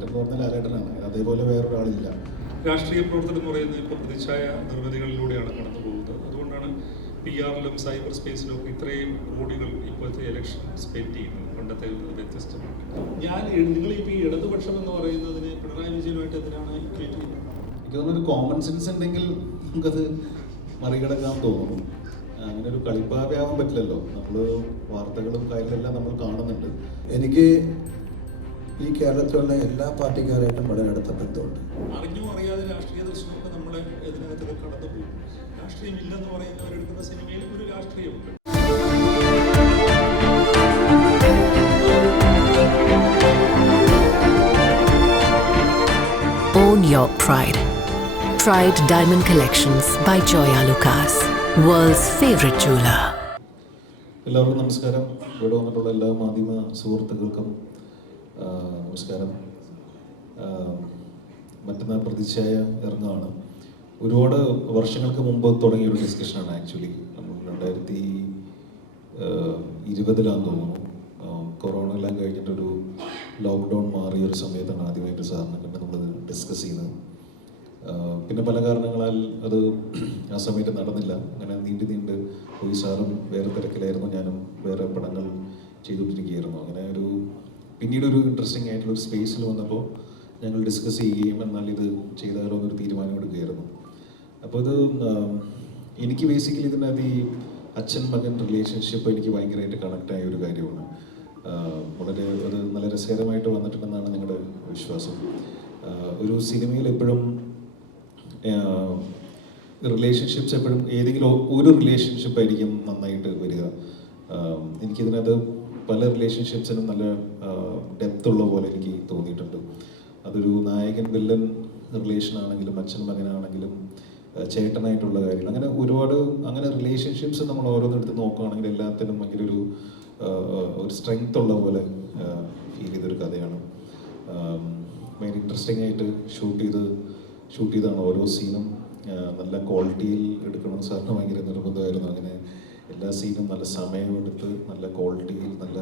ലാലേട്ടൻ എന്ന് പറഞ്ഞാൽ ലാലേട്ടനാണ്, അതേപോലെ വേറൊരാളില്ല. രാഷ്ട്രീയ പ്രവർത്തനം എന്ന് പറയുന്നത് ഇപ്പോൾ പ്രതിച്ഛായ നിർമ്മിതികളിലൂടെയാണ് കടന്നു പോകുന്നത്. അതുകൊണ്ടാണ് PR-ലും സൈബർ സ്പേസിലും ഒക്കെ ഇത്രയും കോടികൾ ഇപ്പോഴത്തെ ഇലക്ഷൻ സ്പെൻഡ് ചെയ്യുന്നത്. പണ്ടത്തെ വ്യത്യസ്തമാണ്. നിങ്ങളിപ്പോൾ ഈ ഇടതുപക്ഷം എന്ന് പറയുന്നതിന് പിണറായി വിജയനുമായിട്ട് എന്തിനാണ് ഇക്വേറ്റ് ചെയ്യുന്നത്? എനിക്ക് തോന്നുന്നൊരു കോമൺ സെൻസ് ഉണ്ടെങ്കിൽ നമുക്കത് മറികടക്കാൻ തോന്നുന്നു. അങ്ങനെ ഒരു കളിപ്പാവയാവാൻ പറ്റില്ലല്ലോ. നമ്മൾ വാർത്തകളും കാര്യങ്ങളെല്ലാം നമ്മൾ കാണുന്നുണ്ട്. എനിക്ക് ഈ കേരളത്തിലുള്ള എല്ലാ പാർട്ടിക്കാരായിട്ടും വളരെ അടുത്ത ബന്ധമുണ്ട്. അറിഞ്ഞോ അറിയാതെ രാഷ്ട്രീയ ദർശനമൊക്കെ നമ്മളെ ഇതിനകത്ത് കടന്നു പോകും. രാഷ്ട്രീയം ഇല്ലെന്ന് പറയുന്നവരെടുക്കുന്ന സിനിമയിൽ ഒരു രാഷ്ട്രീയമുണ്ട്. Own your pride. Pride Diamond Collections by Joya Lucas, world's favorite jeweler. എല്ലാവർക്കും നമസ്കാരം. ഇവിടെ വന്നിട്ടുള്ള എല്ലാ മാധ്യമ സുഹൃത്തുക്കൾക്കും നമസ്കാരം. മറ്റന്നാൾ പ്രതിച്ഛായ ഇറങ്ങുകയാണ്. ഒരുപാട് വർഷങ്ങൾക്ക് മുമ്പ് തുടങ്ങിയൊരു ഡിസ്കഷനാണ് ആക്ച്വലി. നമ്മൾ 2020 തോന്നുന്നു, കൊറോണ എല്ലാം കഴിഞ്ഞിട്ടൊരു ലോക്ക്ഡൗൺ മാറിയൊരു സമയത്താണ് ആദ്യമായിട്ട് സാറിനെ കണ്ട് നമ്മൾ ഡിസ്കസ് ചെയ്യുന്നത്. പിന്നെ പല കാരണങ്ങളാൽ അത് ആ സമയത്ത് നടന്നില്ല. അങ്ങനെ നീണ്ട് പോയി. സാറും വേറെ തിരക്കിലായിരുന്നു, ഞാനും വേറെ പടങ്ങൾ ചെയ്തുകൊണ്ടിരിക്കുകയായിരുന്നു. അങ്ങനെ പിന്നീടൊരു ഇൻട്രസ്റ്റിംഗ് ആയിട്ടുള്ളൊരു സ്പേസിൽ വന്നപ്പോൾ ഞങ്ങൾ ഡിസ്കസ് ചെയ്യുകയും എന്നാൽ ഇത് ചെയ്താലോ എന്നൊരു തീരുമാനം എടുക്കുകയായിരുന്നു. അപ്പോൾ ഇത് എനിക്ക് ബേസിക്കലി ഇതിനകത്ത് ഈ അച്ഛൻ മകൻ റിലേഷൻഷിപ്പ് എനിക്ക് ഭയങ്കരമായിട്ട് കണക്റ്റായ ഒരു കാര്യമാണ്. വളരെ അത് നല്ല രസകരമായിട്ട് വന്നിട്ടുണ്ടെന്നാണ് ഞങ്ങളുടെ വിശ്വാസം. ഒരു സിനിമയിൽ എപ്പോഴും റിലേഷൻഷിപ്സ് എപ്പോഴും ഏതെങ്കിലും ഒരു റിലേഷൻഷിപ്പായിരിക്കും നന്നായിട്ട് വരിക. എനിക്കിതിനകത്ത് പല റിലേഷൻഷിപ്സിനും നല്ല ഡെപ്ത് ഉള്ള പോലെ എനിക്ക് തോന്നിയിട്ടുണ്ട്. അതൊരു നായകൻ വില്ലൻ റിലേഷൻ ആണെങ്കിലും അച്ഛൻ മകനാണെങ്കിലും ചേട്ടനായിട്ടുള്ള കാര്യങ്ങൾ, അങ്ങനെ ഒരുപാട് അങ്ങനെ റിലേഷൻഷിപ്സ് നമ്മൾ ഓരോന്നെടുത്ത് നോക്കുകയാണെങ്കിൽ എല്ലാത്തിനും ഭയങ്കര ഒരു സ്ട്രെങ്ത് ഉള്ള പോലെ ഫീൽ ചെയ്തൊരു കഥയാണ്. ഭയങ്കര ഇൻട്രസ്റ്റിംഗ് ആയിട്ട് ഷൂട്ട് ചെയ്താണ് ഓരോ സീനും. നല്ല ക്വാളിറ്റിയിൽ എടുക്കണം സാറിന് ഭയങ്കര നിർബന്ധമായിരുന്നു. അങ്ങനെ എല്ലാ സീനും നല്ല സമയമെടുത്ത് നല്ല ക്വാളിറ്റിയിൽ നല്ല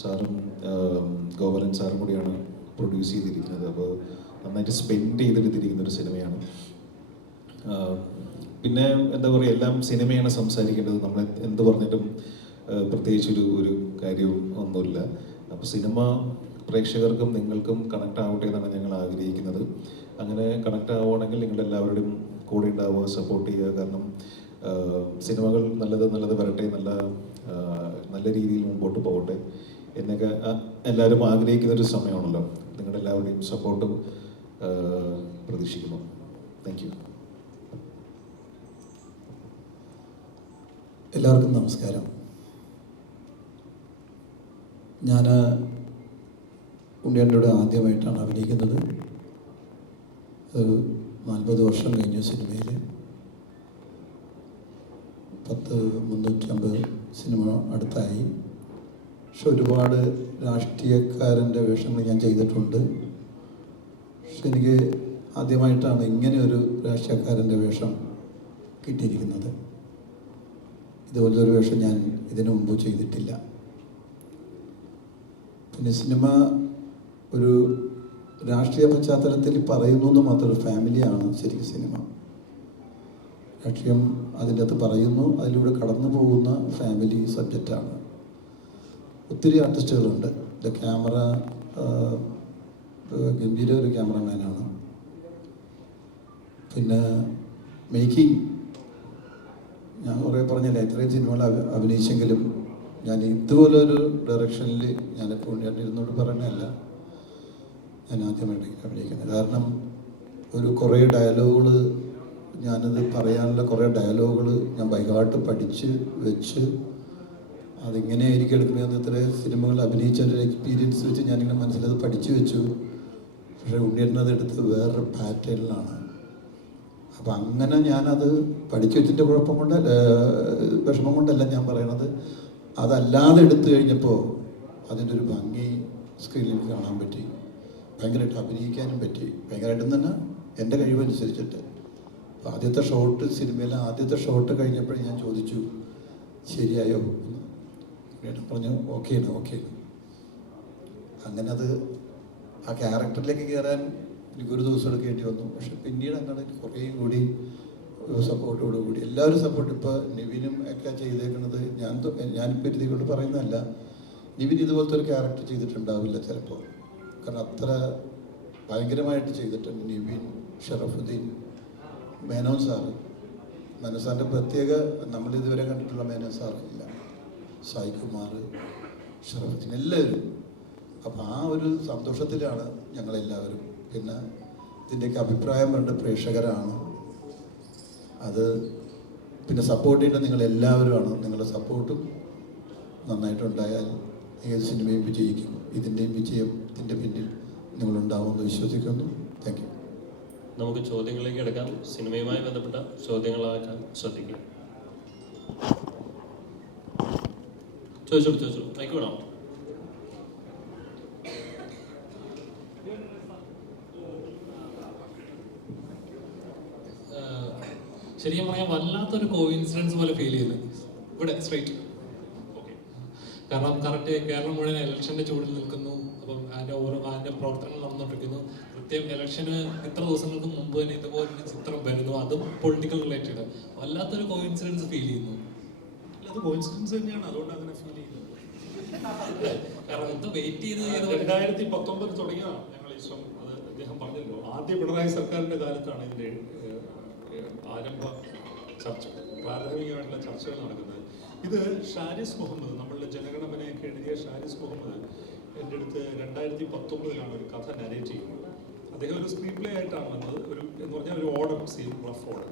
സാറും ഗോവലൻ സാറും കൂടിയാണ് പ്രൊഡ്യൂസ് ചെയ്തിരിക്കുന്നത്. അപ്പോൾ നന്നായിട്ട് സ്പെൻഡ് ചെയ്തെടുത്തിരിക്കുന്ന ഒരു സിനിമയാണ്. പിന്നെ എന്താ പറയുക, എല്ലാം സിനിമയാണ് സംസാരിക്കേണ്ടത്. നമ്മൾ എന്ത് പറഞ്ഞിട്ടും പ്രത്യേകിച്ചൊരു കാര്യവും ഒന്നുമില്ല. അപ്പോൾ സിനിമ പ്രേക്ഷകർക്കും നിങ്ങൾക്കും കണക്ട് ആവട്ടെ എന്നാണ് ഞങ്ങൾ ആഗ്രഹിക്കുന്നത്. അങ്ങനെ കണക്ട് ആവുകയാണെങ്കിൽ നിങ്ങളെല്ലാവരുടെയും കൂടെ ഉണ്ടാവുക, സപ്പോർട്ട് ചെയ്യുക. കാരണം സിനിമകൾ നല്ലത് വരട്ടെ, നല്ല രീതിയിൽ മുമ്പോട്ട് പോകട്ടെ എന്നൊക്കെ എല്ലാവരും ആഗ്രഹിക്കുന്നൊരു സമയമാണല്ലോ. നിങ്ങളുടെ എല്ലാവരുടെയും സപ്പോർട്ടും പ്രതീക്ഷിക്കുന്നു. Thank you. എല്ലാവർക്കും നമസ്കാരം. ഞാൻ ഉണ്ണിയേട്ടനോട് ആദ്യമായിട്ടാണ് അഭിനയിക്കുന്നത്. 40 വർഷം കഴിഞ്ഞ സിനിമയിൽ 350 സിനിമ അടുത്തായി. പക്ഷെ ഒരുപാട് രാഷ്ട്രീയക്കാരൻ്റെ വേഷങ്ങൾ ഞാൻ ചെയ്തിട്ടുണ്ട്. പക്ഷെ എനിക്ക് ആദ്യമായിട്ടാണ് ഇങ്ങനെ ഒരു രാഷ്ട്രീയക്കാരൻ്റെ വേഷം കിട്ടിയിരിക്കുന്നത്. ഇതുപോലത്തെ ഒരു വേഷം ഞാൻ ഇതിനു മുമ്പ് ചെയ്തിട്ടില്ല. പിന്നെ സിനിമ ഒരു രാഷ്ട്രീയ പശ്ചാത്തലത്തിൽ പറയുന്നു എന്ന് മാത്രം, ഫാമിലിയാണ് ശരിക്കും സിനിമ. രാഷ്ട്രീയം അതിൻ്റെ അകത്ത് പറയുന്നു, അതിലൂടെ കടന്നു പോകുന്ന ഫാമിലി സബ്ജക്റ്റാണ്. ഒത്തിരി ആർട്ടിസ്റ്റുകളുണ്ട്. ക്യാമറ ഗംഭീര ഒരു ക്യാമറമാനാണ്. പിന്നെ മേക്കിംഗ് ഞാൻ കുറേ പറഞ്ഞില്ല, ഇത്രയും സിനിമകൾ അഭിനയിച്ചെങ്കിലും ഞാൻ ഇതുപോലൊരു ഡയറക്ഷനിൽ ഞാനിപ്പോൾ ഉണ്ണിയേട്ടനിരുന്നോട് പറയണതല്ല, ഞാൻ ആദ്യമായിട്ട് അഭിനയിക്കുന്നത്. കാരണം കുറേ ഡയലോഗുകൾ ഞാനത് പറയാനുള്ള കുറേ ഡയലോഗുകൾ ഞാൻ ബൈഹാർട്ട് പഠിച്ച് വെച്ച് അതിങ്ങനെ ആയിരിക്കും എടുക്കണമെന്ന് ഇത്ര സിനിമകൾ അഭിനയിച്ച ഒരു എക്സ്പീരിയൻസ് വെച്ച് ഞാനിങ്ങനെ മനസ്സിലത് പഠിച്ചു വെച്ചു. പക്ഷേ ഉണ്ണിയേട്ടനത് എടുത്ത് വേറൊരു പാറ്റേണിലാണ്. അപ്പം അങ്ങനെ ഞാനത് പഠിച്ചു വെച്ചിൻ്റെ വിഷമം കൊണ്ടല്ല ഞാൻ പറയണത്. അതല്ലാതെ എടുത്തു കഴിഞ്ഞപ്പോൾ അതിൻ്റെ ഒരു ഭംഗി സ്ക്രീനിൽ കാണാൻ പറ്റി. ഭയങ്കരമായിട്ട് അഭിനയിക്കാനും പറ്റി. ഭയങ്കരമായിട്ടും തന്നെ എൻ്റെ കഴിവനുസരിച്ചിട്ട്. അപ്പോൾ ആദ്യത്തെ ഷോട്ട്, സിനിമയിലെ ആദ്യത്തെ ഷോട്ട് കഴിഞ്ഞപ്പോഴേ ഞാൻ ചോദിച്ചു ശരിയായോ എന്ന്. ഏട്ടൻ പറഞ്ഞു ഓക്കെ. അങ്ങനെ അത് ആ ക്യാരക്ടറിലേക്ക് കയറാൻ എനിക്കൊരു ദിവസം എടുക്കേണ്ടി വന്നു. പക്ഷെ പിന്നീട് അങ്ങനെ കുറേയും കൂടി സപ്പോർട്ടോടുകൂടി എല്ലാവരും സപ്പോർട്ട്. ഇപ്പോൾ നിവിനും ഒക്കെ ചെയ്തേക്കുന്നത് ഞാനിപ്പോൾ ഇരുതി കൊണ്ട് പറയുന്നതല്ല, നിവിൻ ഇതുപോലത്തെ ഒരു ക്യാരക്ടർ ചെയ്തിട്ടുണ്ടാവില്ല ചിലപ്പോൾ. കാരണം അത്ര ഭയങ്കരമായിട്ട് ചെയ്തിട്ടുണ്ട് നിവിൻ, ഷറഫുദ്ദീൻ, മേനോൻ സാറ്. മേനോൻ സാറിൻ്റെ പ്രത്യേക നമ്മളിതുവരെ കണ്ടിട്ടുള്ള മേനോൻ സാറില്ല, സായികുമാർ, ഷറഫുദ്ദീൻ എല്ലാവരും. അപ്പം ആ ഒരു സന്തോഷത്തിലാണ് ഞങ്ങളെല്ലാവരും. പിന്നെ ഇതിൻ്റെയൊക്കെ അഭിപ്രായം വേണ്ട പ്രേക്ഷകരാണ്. അത് പിന്നെ സപ്പോർട്ട് ചെയ്യേണ്ടത് നിങ്ങളെല്ലാവരുമാണ്. നിങ്ങളുടെ സപ്പോർട്ടും നന്നായിട്ടുണ്ടായാൽ ഏത് സിനിമയും വിജയിക്കും. ഇതിൻ്റെയും വിജയത്തിൻ്റെ പിന്നിൽ നിങ്ങളുണ്ടാവുമെന്ന് വിശ്വസിക്കുന്നു. Thank you. നമുക്ക് ചോദ്യങ്ങളിലേക്ക് എടുക്കാം. സിനിമയുമായി ബന്ധപ്പെട്ട ചോദ്യങ്ങളാക്കാൻ ശ്രദ്ധിക്കുക. ചോദിച്ചോളൂ. മൈക്ക് വേണോ? ശരിക്കും പറയാൻ വല്ലാത്തൊരു കോയിൻസിഡൻസ് പോലെ ഫീൽ ചെയ്തു ഇവിടെ സ്ട്രൈറ്റ്. കാരണം കറക്റ്റ് കേരളം മുഴുവൻ ഇലക്ഷന്റെ ചൂടിൽ നിൽക്കുന്നു. അപ്പം അതിന്റെ പ്രവർത്തനങ്ങൾ നടന്നുകൊണ്ടിരിക്കുന്നു. കൃത്യം ഇലക്ഷന് ഇത്ര ദിവസങ്ങൾക്ക് മുമ്പ് തന്നെ ഇതുപോലൊരു ചിത്രം വരുന്നു, അതും പൊളിറ്റിക്കൽ റിലേറ്റഡ്. വല്ലാത്തൊരു കോയിൻസിഡൻസ് ഫീൽ ചെയ്യുന്നു. അത് കോയിൻസിഡൻസ് തന്നെയാണ്, അതുകൊണ്ട് അങ്ങനെ ഫീൽ ചെയ്യുന്നത്. കാരണം എന്തോ വെയിറ്റ് ചെയ്ത് 2019 തുടങ്ങിയതാണ് ഞങ്ങൾ ഈ ശ്രമം. അത് അദ്ദേഹം പറഞ്ഞല്ലോ, ആദ്യ പിണറായി സർക്കാരിന്റെ കാലത്താണ് ഇതിന്റെ ആരംഭ ചർച്ച, പ്രാഥമികമായിട്ടുള്ള ചർച്ചകൾ നടക്കുന്നത്. ഇത് ഷാരിസ് മുഹമ്മദ്, നമ്മളുടെ ജനഗണമനയൊക്കെ എഴുതിയ ഷാരിസ് മുഹമ്മദ് എൻ്റെ അടുത്ത് 2019 ഒരു കഥ നരേറ്റ് ചെയ്യുന്നത്. അദ്ദേഹം ഒരു സ്ക്രീൻ പ്ലേ ആയിട്ടാണ് വന്നത്, എന്ന് പറഞ്ഞാൽ ഒരു ഓർഡർ സീൻ, റഫ് ഓർഡർ.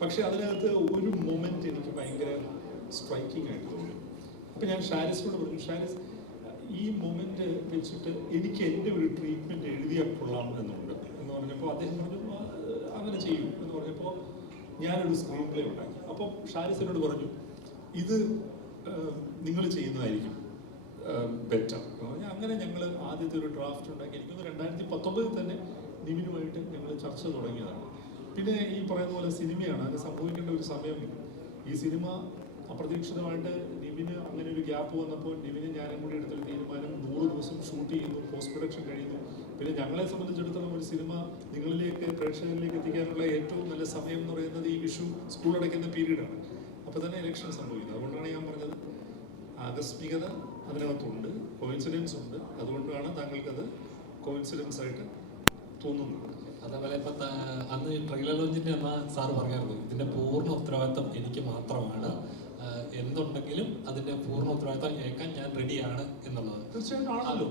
പക്ഷെ അതിനകത്ത് ഒരു മൊമെന്റ് എനിക്ക് ഭയങ്കര സ്ട്രൈക്കിംഗ് ആയിട്ട് തോന്നി. അപ്പം ഞാൻ ഷാരിസിനോട് പറഞ്ഞു, ഷാരിസ്, ഈ മൊമെന്റ് വെച്ചിട്ട് എനിക്ക് എൻ്റെ ഒരു ട്രീറ്റ്മെന്റ് എഴുതിയാൽ കൊള്ളാം എന്നുണ്ട് എന്ന് പറഞ്ഞപ്പോൾ അദ്ദേഹം പറഞ്ഞു അങ്ങനെ ചെയ്യൂ എന്ന് പറഞ്ഞപ്പോൾ ഞാനൊരു സ്ക്രീൻ പ്ലേ ഉണ്ടാക്കി. അപ്പം ഷാരിസിനോട് പറഞ്ഞു, ഇത് നിങ്ങൾ ചെയ്യുന്നതായിരിക്കും ബെറ്റർ. അങ്ങനെ ഞങ്ങൾ ആദ്യത്തെ ഒരു ഡ്രാഫ്റ്റ് ഉണ്ടാക്കി. എനിക്കൊന്ന് 2019 തന്നെ നിവിനുമായിട്ട് ഞങ്ങൾ ചർച്ച തുടങ്ങിയതാണ്. പിന്നെ ഈ പറയുന്ന പോലെ സിനിമയാണ്, അത് സംഭവിക്കേണ്ട ഒരു സമയം. ഈ സിനിമ അപ്രതീക്ഷിതമായിട്ട് നിവിന് അങ്ങനെ ഒരു ഗ്യാപ്പ് വന്നപ്പോൾ നിവിന് ഞാനും കൂടി എടുത്തൊരു തീരുമാനം, 100 ദിവസം ഷൂട്ട് ചെയ്യുന്നു, പോസ്റ്റ് പ്രൊഡക്ഷൻ കഴിയുന്നു. പിന്നെ ഞങ്ങളെ സംബന്ധിച്ചിടത്തോളം ഒരു സിനിമ നിങ്ങളിലേക്ക്, പ്രേക്ഷകരിലേക്ക് എത്തിക്കാനുള്ള ഏറ്റവും നല്ല സമയം എന്ന് പറയുന്നത് ഈ വിഷു, സ്കൂൾ അടയ്ക്കുന്ന പീരീഡാണ്. അപ്പോൾ തന്നെ ഇലക്ഷൻ സംഭവിക്കുന്നത്. അതുകൊണ്ടാണ് ഞാൻ പറഞ്ഞത് ആകസ്മികത അതിനകത്തുണ്ട്, കോയിൻസിഡൻസ് ഉണ്ട്. അതുകൊണ്ടാണ് താങ്കൾക്കത് കോയിൻസിഡൻസ് ആയിട്ട് തോന്നുന്നത്. അതേപോലെ ഇപ്പൊ അന്ന് ട്രെയിലർ ലോഞ്ചിന്റെ അന്ന് സാറ് പറഞ്ഞായിരുന്നു, ഇതിന്റെ പൂർണ്ണ ഉത്തരവാദിത്വം എനിക്ക് മാത്രമാണ്, എന്തുണ്ടെങ്കിലും അതിന്റെ പൂർണ്ണ ഉത്തരവാദിത്വം ഏൽക്കാൻ ഞാൻ റെഡിയാണ് എന്നുള്ളത്. തീർച്ചയായിട്ടും ആണല്ലോ.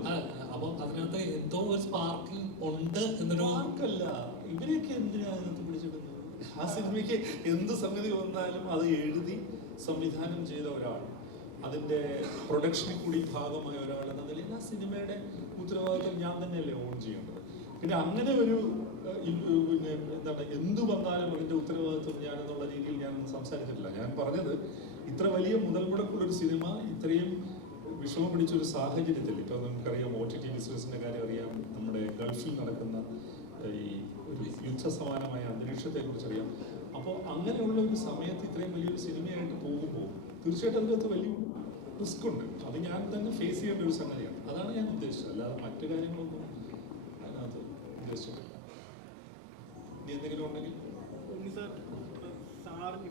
അപ്പൊ അതിനകത്ത് എന്തോ ഒരു സ്പാർക്കിൽ ഉണ്ട് എന്നൊരു ആർക്കല്ല, ഇവരെയൊക്കെ എന്തിനാ അതിനകത്ത് പിടിച്ചിടുന്നത്? ആ സിനിമയ്ക്ക് എന്ത് സംഗതി വന്നാലും അത് എഴുതി സംവിധാനം ചെയ്ത ഒരാൾ, അതിന്റെ പ്രൊഡക്ഷനിൽ കൂടി ഭാഗമായ ഒരാൾ എന്ന നിലയിൽ ആ സിനിമയുടെ ഉത്തരവാദിത്വം ഞാൻ തന്നെയല്ലേ ഓൺ ചെയ്യേണ്ടത്. പിന്നെ അങ്ങനെ ഒരു പിന്നെ എന്താണ്, എന്തു വന്നാലും അതിന്റെ ഉത്തരവാദിത്വം ഞാൻ എന്നുള്ള രീതിയിൽ ഞാൻ സംസാരിച്ചിട്ടില്ല. ഞാൻ പറഞ്ഞത്, ഇത്ര വലിയ മുതൽ മുടക്കുള്ളൊരു സിനിമ ഇത്രയും വിഷമം പിടിച്ചൊരു സാഹചര്യത്തിൽ, ഇപ്പൊ നമുക്കറിയാം OTT ബിസിനസിന്റെ കാര്യം അറിയാം, നമ്മുടെ ഗൾഫിൽ നടക്കുന്ന ഈ ഒരു യുദ്ധസമാനമായ അന്തരീക്ഷത്തെ കുറിച്ച് അറിയാം. അപ്പോൾ അങ്ങനെയുള്ള ഒരു സമയത്ത് ഇത്രയും വലിയൊരു സിനിമയായിട്ട് പോകുമ്പോൾ തീർച്ചയായിട്ടും അതിനകത്ത് വലിയ റിസ്ക് ഉണ്ട്. അത് ഞാൻ തന്നെ ഫേസ് ചെയ്യേണ്ട ഒരു സംഗതിയാണ്. അതാണ് ഞാൻ ഉദ്ദേശിച്ചത്, അല്ലാതെ മറ്റു കാര്യങ്ങളൊന്നും അതിനകത്ത് ഉദ്ദേശിച്ചിട്ടില്ല. ഇനി എന്തെങ്കിലും ഉണ്ടെങ്കിൽ സാറിന്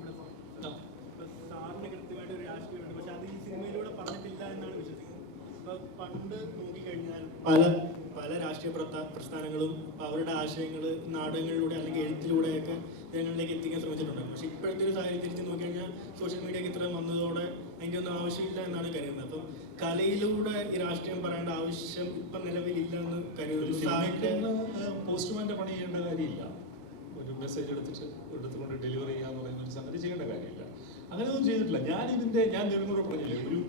കൃത്യമായിട്ട് ഒരു രാഷ്ട്രീയമുണ്ട്, പക്ഷെ അത് ഈ സിനിമയിലൂടെ പറഞ്ഞിട്ടില്ല എന്നാണ് വിശ്വസിക്കുന്നത്. ഇപ്പൊ പണ്ട് നോക്കിക്കഴിഞ്ഞാൽ പല രാഷ്ട്രീയ പ്രസ്ഥാനങ്ങളും അവരുടെ ആശയങ്ങൾ നാടകങ്ങളിലൂടെ അല്ലെങ്കിൽ എഴുത്തിലൂടെയൊക്കെ ജനങ്ങളിലേക്ക് എത്തിക്കാൻ ശ്രമിച്ചിട്ടുണ്ടായിരുന്നു. പക്ഷെ ഇപ്പോഴത്തെ ഒരു സാഹചര്യത്തിൽ നോക്കിക്കഴിഞ്ഞാൽ സോഷ്യൽ മീഡിയക്ക് ഇത്ര വന്നതോടെ അതിൻ്റെ ഒന്നും ആവശ്യമില്ല എന്നാണ് കരുതുന്നത്. അപ്പം കലയിലൂടെ ഈ രാഷ്ട്രീയം പറയേണ്ട ആവശ്യം ഇപ്പം നിലവിലില്ല എന്ന് കരുതുന്നു. പോസ്റ്റ്മാന്റെ പണി ചെയ്യേണ്ട കാര്യമില്ല. ഒരു മെസ്സേജ് എടുത്തുകൊണ്ട് ഡെലിവറി ചെയ്യാന്ന് പറയുന്ന ഒരു സംഗതി ചെയ്യേണ്ട കാര്യമില്ല. അങ്ങനെയൊന്നും ചെയ്തിട്ടില്ല. ഞാൻ നിങ്ങളോട് പറഞ്ഞില്ലേ, ഒരു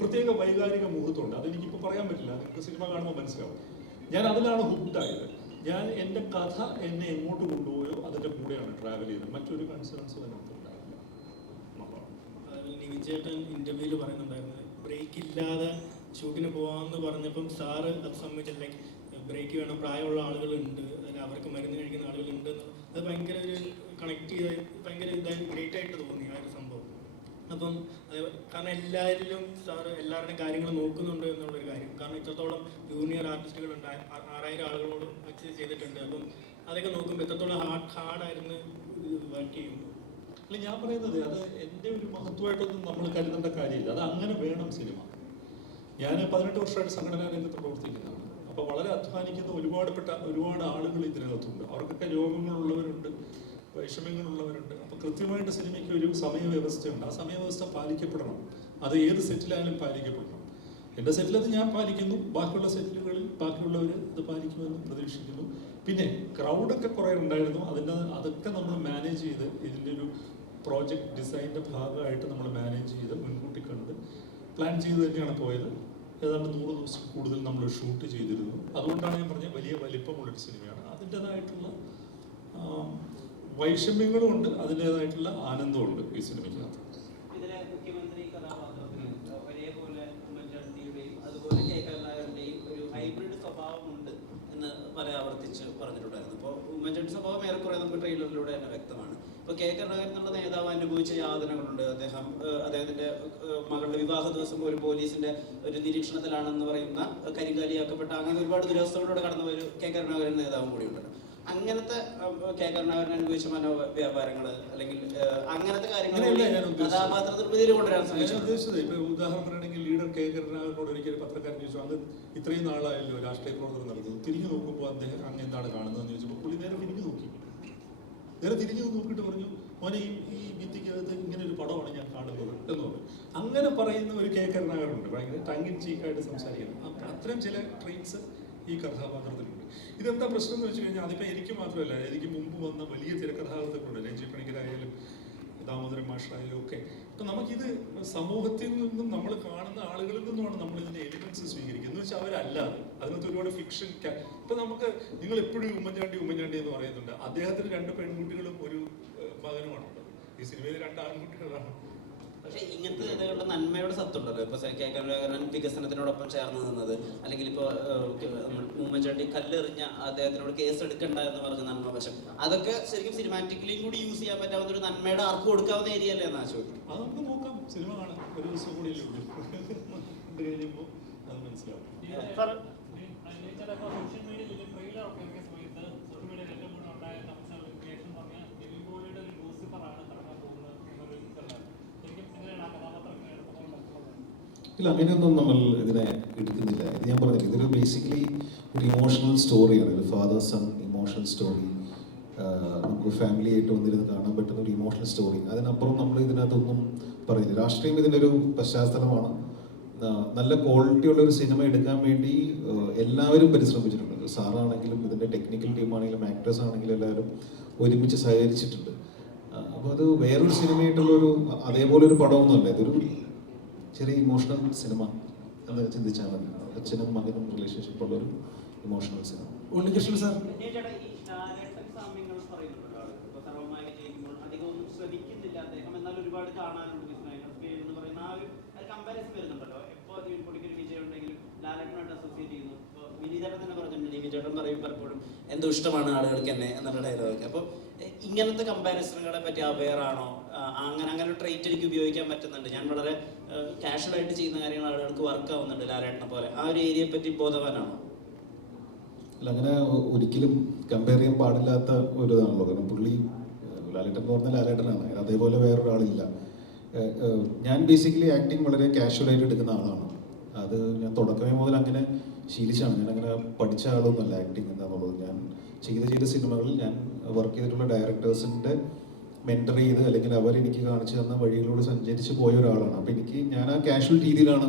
പ്രത്യേക വൈകാരിക മുഹൂർത്തമുണ്ട്. അതെനിക്കിപ്പോൾ പറയാൻ പറ്റില്ല, നിങ്ങൾക്ക് സിനിമ കാണുമ്പോൾ മനസ്സിലാവും. ഞാൻ അതിലാണ് ഹുക്ഡായത്. ഞാൻ എൻ്റെ കഥ എന്നെ എങ്ങോട്ട് കൊണ്ടുപോയോ അതിൻ്റെ കൂടെയാണ് ട്രാവൽ ചെയ്തത്. മറ്റൊരു കൺസേൺസും അതിനകത്ത് ഉണ്ടായില്ല. നിവിചേട്ടൻ ഇന്റർവ്യൂവിൽ പറയുന്നുണ്ടായിരുന്നു, ബ്രേക്ക് ഇല്ലാതെ ഷൂട്ടിന് പോകാമെന്ന് പറഞ്ഞപ്പം സാറ് അത് സമ്മതിച്ചില്ല. ബ്രേക്ക് വേണം, പ്രായമുള്ള ആളുകളുണ്ട്, അല്ലെങ്കിൽ അവർക്ക് മരുന്ന് കഴിക്കുന്ന ആളുകളുണ്ട്. അത് ഭയങ്കര ഒരു കണക്ട് ചെയ്ത് ഭയങ്കര ഗ്രേറ്റ് ആയിട്ട് തോന്നി ആ ഒരു സംഭവം. അപ്പം കാരണം എല്ലാവരിലും സാറ് എല്ലാവരുടെയും കാര്യങ്ങൾ നോക്കുന്നുണ്ട് എന്നുള്ളൊരു കാര്യം. കാരണം ഇത്രത്തോളം ജൂനിയർ ആർട്ടിസ്റ്റുകൾ ഉണ്ട്, 6000 ആളുകളോട് വെച്ച് ചെയ്തിട്ടുണ്ട്. അപ്പം അതൊക്കെ നോക്കുമ്പോൾ എത്രത്തോളം ഹാർഡായിരുന്നു വർക്ക് ചെയ്യുമ്പോൾ. അല്ല, ഞാൻ പറയുന്നത് അത് എൻ്റെ ഒരു മഹത്വമായിട്ടൊന്നും നമ്മൾ കരുതേണ്ട കാര്യമില്ല. അത് അങ്ങനെ വേണം സിനിമ. ഞാൻ 18 വർഷമായിട്ട് സംഘടനാ രംഗത്ത് പ്രവർത്തിക്കുന്നതാണ്. അപ്പോൾ വളരെ അധ്വാനിക്കുന്ന ഒരുപാട് ആളുകൾ ഇതിനകത്തുണ്ട്. അവർക്കൊക്കെ രോഗങ്ങളുള്ളവരുണ്ട്, വൈഷമ്യങ്ങളുള്ളവരുണ്ട്. അപ്പോൾ കൃത്യമായിട്ട് സിനിമയ്ക്ക് ഒരു സമയവ്യവസ്ഥയുണ്ട്. ആ സമയവ്യവസ്ഥ പാലിക്കപ്പെടണം. അത് ഏത് സെറ്റിലായാലും പാലിക്കപ്പെടണം. എൻ്റെ സെറ്റിൽ അത് ഞാൻ പാലിക്കുന്നു, ബാക്കിയുള്ള സെറ്റിലുകളിൽ ബാക്കിയുള്ളവർ അത് പാലിക്കുമെന്ന് പ്രതീക്ഷിക്കുന്നു. പിന്നെ ക്രൗഡൊക്കെ കുറേ ഉണ്ടായിരുന്നു. അതൊക്കെ നമ്മൾ മാനേജ് ചെയ്ത് ഇതിൻ്റെ ഒരു പ്രോജക്റ്റ് ഡിസൈൻ്റെ ഭാഗമായിട്ട് നമ്മൾ മാനേജ് ചെയ്ത് മുൻകൂട്ടി കണ്ട് പ്ലാൻ ചെയ്ത് തന്നെയാണ് പോയത്. ഏതാണ്ട് 100 ദിവസം കൂടുതൽ നമ്മൾ ഷൂട്ട് ചെയ്തിരുന്നു. അതുകൊണ്ടാണ് ഞാൻ പറഞ്ഞ വലിയ വലിപ്പമുള്ളൊരു സിനിമയാണ്. അതിൻ്റെതായിട്ടുള്ള വൈഷമ്യങ്ങളും ഉണ്ട്, അതിൻ്റെതായിട്ടുള്ള ആനന്ദമുണ്ട് ഈ സിനിമയ്ക്കകത്ത്. ഇതിലെ മുഖ്യമന്ത്രി കഥാപാത്രത്തിന് ഒരേപോലെ ഉമ്മൻചാണ്ടിയുടെയും അതുപോലെ കെ കരുണാകരൻ്റെയും ഒരു ഹൈബ്രിഡ് സ്വഭാവമുണ്ട് എന്ന് ആവർത്തിച്ച് പറഞ്ഞിട്ടുണ്ടായിരുന്നു. ഇപ്പോൾ ഉമ്മൻചാണ്ടി സ്വഭാവം ഏറെക്കുറെ നമുക്ക് ട്രെയിലറിലൂടെ തന്നെ വ്യക്തമാണ്. ഇപ്പോൾ കെ കരുണാകരൻ എന്നുള്ള നേതാവ് അനുഭവിച്ച യാതനകളുണ്ട്. അദ്ദേഹത്തിന്റെ മകളുടെ വിവാഹ ദിവസം ഒരു പോലീസിന്റെ ഒരു നിരീക്ഷണത്തിലാണെന്ന് പറയുന്ന കരിങ്കാലിയാക്കപ്പെട്ട അങ്ങനെ ഒരുപാട് ദുരവസ്ഥകളിലൂടെ കടന്നുപോയ ഒരു കെ കരുണാകരൻ നേതാവും കൂടിയുണ്ട്. അങ്ങനത്തെ കെ കരുണാകരൻ അനുഭവിച്ച മനോവ്യാപാരങ്ങള് അല്ലെങ്കിൽ അങ്ങനത്തെ കാര്യങ്ങൾ കഥാപാത്ര നിർമ്മിതിയിൽ കൊണ്ടുവരാൻ ഉദ്ദേശിച്ചത്. ഇപ്പൊ ഉദാഹരണം പറയുകയാണെങ്കിൽ ലീഡർ കെ കരുണാകരനോട് ഒരിക്കൽ പത്രക്കാരൻ ചോദിച്ചു, അത് ഇത്രയും നാളായല്ലോ രാഷ്ട്രീയ പ്രവർത്തനം നടത്തുന്നത്, തിരിഞ്ഞു നോക്കുമ്പോൾ അദ്ദേഹം അങ്ങ് എന്താണ് കാണുന്നതെന്ന് ചോദിച്ചപ്പോൾ പുള്ളി നേരെ തിരിഞ്ഞു നോക്കിയിട്ട് പറഞ്ഞു, മോനെ ഈ ഭിത്തിക്കകത്ത് ഇങ്ങനെ ഒരു പടമാണ് ഞാൻ കാണുന്നത് എന്ന് പറഞ്ഞു. അങ്ങനെ പറയുന്ന ഒരു കെ കരുണാകരനുണ്ട്, ഭയങ്കര ടങ് ഇൻ ചീക്കായിട്ട് സംസാരിക്കുന്നത്. അത്തരം ചില ട്രെയിറ്റ്സ് ഈ കഥാപാത്രത്തിലുണ്ട്. ഇതെന്താ പ്രശ്നം എന്ന് വെച്ച് കഴിഞ്ഞാൽ അതിപ്പോൾ എനിക്ക് മാത്രമല്ല, എനിക്ക് മുമ്പ് വന്ന വലിയ തിരക്കഥാകൃത്തുക്കളുണ്ട്, രഞ്ജിത്ത് പണിക്കരായാലും ദാമോദരൻ മാഷായാലും ഒക്കെ. അപ്പം നമുക്കിത് സമൂഹത്തിൽ നിന്നും നമ്മൾ കാണുന്ന ആളുകളിൽ നിന്നുമാണ് നമ്മൾ ഇതിൻ്റെ എലിമെന്റ്സ് സ്വീകരിക്കുന്നത്. എന്ന് വെച്ചാൽ അവരല്ലാതെ അതിനകത്ത് ഒരുപാട് ഫിക്ഷൻ. ഇപ്പം നമുക്ക് നിങ്ങൾ എപ്പോഴും ഉമ്മൻചാണ്ടി എന്ന് പറയുന്നുണ്ട്. അദ്ദേഹത്തിന് 2 പെൺകുട്ടികളും ഒരു മകനുമാണുള്ളത്. ഈ സിനിമയിൽ 2 ആൺകുട്ടികളാണ്. പക്ഷേ ഇങ്ങനത്തെ നേതാക്കളുടെ നന്മയുടെ സത്തുണ്ടല്ലോ. ഇപ്പോൾ കെ കരുണാകരൻ വികസനത്തിനോടൊപ്പം ചേർന്ന് നിന്നത്, അല്ലെങ്കിൽ ഇപ്പോൾ ഉമ്മൻചാണ്ടി കല്ലെറിഞ്ഞ അദ്ദേഹത്തിനോട് കേസ് എടുക്കണ്ട എന്ന് പറഞ്ഞ നന്മവശം, അതൊക്കെ ശരിക്കും സിനിമാറ്റിക്കലിയും കൂടി യൂസ് ചെയ്യാൻ പറ്റാവുന്ന ഒരു നന്മയുടെ ആർക്ക് കൊടുക്കാവുന്ന ഏരിയ അല്ലേ എന്നാ ചോദിക്കും. അത് നമുക്ക് നോക്കാം, സിനിമ കാണാം, ഒരു ദിവസം കൂടി കണ്ടു കഴിയുമ്പോൾ അത് മനസ്സിലാവും. ഇല്ല, അങ്ങനെയൊന്നും നമ്മൾ ഇതിനെ എടുക്കുന്നില്ല. ഇത് ഞാൻ പറഞ്ഞില്ല, ഇതൊരു ബേസിക്കലി ഒരു ഇമോഷണൽ സ്റ്റോറിയാണ്. ഒരു ഫാദർ സൺ ഇമോഷണൽ സ്റ്റോറി. നമുക്ക് ഫാമിലി ആയിട്ട് വന്നിരുന്ന് കാണാൻ പറ്റുന്ന ഒരു ഇമോഷണൽ സ്റ്റോറി. അതിനപ്പുറം നമ്മൾ ഇതിനകത്തൊന്നും പറയുന്നില്ല. രാഷ്ട്രീയം ഇതിൻ്റെ ഒരു പശ്ചാത്തലമാണ്. നല്ല ക്വാളിറ്റിയുള്ള ഒരു സിനിമ എടുക്കാൻ വേണ്ടി എല്ലാവരും പരിശ്രമിച്ചിട്ടുണ്ട്. സാറാണെങ്കിലും ഇതിൻ്റെ ടെക്നിക്കൽ ടീമാണെങ്കിലും ആക്ടേഴ്സ് ആണെങ്കിലും എല്ലാവരും ഒരുമിച്ച് സഹകരിച്ചിട്ടുണ്ട്. അപ്പോൾ അത് വേറൊരു സിനിമയായിട്ടുള്ളൊരു അതേപോലെ ഒരു പടമൊന്നുമല്ല. ഇതൊരു ചെറിയ ഇമോഷണൽ സിനിമ എന്ന് ചിന്തിച്ചാൽ മതി. അച്ഛനും മകനും റിലേഷൻഷിപ്പ് ഉള്ളൊരു ഇമോഷണൽ സിനിമ. ഉണ്ണികൃഷ്ണൻ സാർ, സർവ്വമായി ചെയ്യുമ്പോൾ അധികമൊന്നും ശ്രമിക്കുന്നില്ല അദ്ദേഹം, എന്നാൽ ഒരുപാട് കാണാനുണ്ട് എന്ന് പറയുന്ന ആ ഒരു കമ്പാരിസൺ വരുന്നുണ്ടല്ലോ. എപ്പോൾ പൊടിക്കൊരു വിജയം ഉണ്ടെങ്കിലും ലാലേട്ടനായിട്ട് അസോസിയേറ്റ് ചെയ്യുന്നു. ഇപ്പോൾ വിനീതേട്ടൻ തന്നെ പറഞ്ഞിട്ടുണ്ട്, വിനീതേട്ടൻ പറയും പലപ്പോഴും എന്തോ ഇഷ്ടമാണ് ആളുകൾക്ക് എന്നെ എന്നുള്ള ഡയലോഗ്. അപ്പോൾ ഇങ്ങനത്തെ കമ്പാരിസണുകളെ പറ്റി അവെയർ ആണോ? അങ്ങനെ ഒരു ട്രേറ്റ് എനിക്ക് ഉപയോഗിക്കാൻ പറ്റുന്നുണ്ട്. ഞാൻ വളരെ കാഷ്വൽ ആയിട്ട് ചെയ്യുന്ന കാര്യങ്ങൾ ആളുകൾക്ക് വർക്ക് ആവുന്നുണ്ട് ലാലേട്ടനെ പോലെ. ആ ഒരു ഏരിയയെ പറ്റി ബോധവാനാണോ? അല്ല, അങ്ങനെ ഒരിക്കലും കമ്പയർ ചെയ്യാൻ പാടില്ലാത്ത ഒരു ഇതാണല്ലോ. കാരണം പുള്ളി ലാലേട്ടൻ എന്ന് പറഞ്ഞാൽ ലാലേട്ടനാണ്, അതേപോലെ വേറൊരാളില്ല. ഞാൻ ബേസിക്കലി ആക്ടിങ് വളരെ കാഷ്വലായിട്ട് എടുക്കുന്ന ആളാണ്. അത് ഞാൻ തുടക്കമേ മുതൽ അങ്ങനെ ശീലിച്ചാണ്. ഞാൻ അങ്ങനെ പഠിച്ച ആളൊന്നുമല്ല ആക്ടിങ് എന്താണെന്നുള്ളത്. ഞാൻ ചെയ്ത സിനിമകളിൽ ഞാൻ വർക്ക് ചെയ്തിട്ടുള്ള ഡയറക്ടേഴ്സിൻ്റെ മെൻറ്റർ ചെയ്ത് അല്ലെങ്കിൽ അവരെനിക്ക് കാണിച്ചു തന്ന വഴികളിലൂടെ സഞ്ചരിച്ച് പോയ ഒരാളാണ്. അപ്പോൾ ഞാൻ ആ കാഷ്വൽ രീതിയിലാണ്